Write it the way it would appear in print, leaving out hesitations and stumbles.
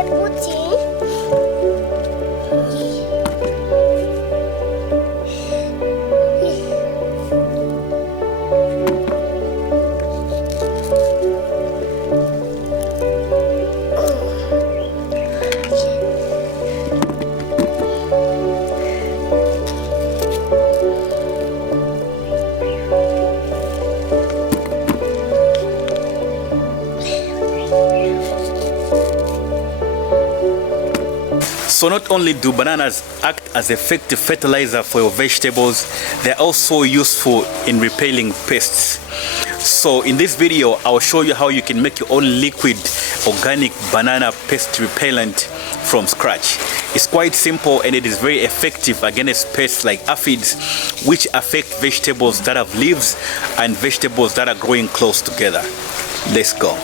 I put in. So not only do bananas act as effective fertilizer for your vegetables, they're also useful in repelling pests. So in this video, I'll show you how you can make your own liquid organic banana pest repellent from scratch. It's quite simple and it is very effective against pests like aphids, which affect vegetables that have leaves and vegetables that are growing close together. Let's go.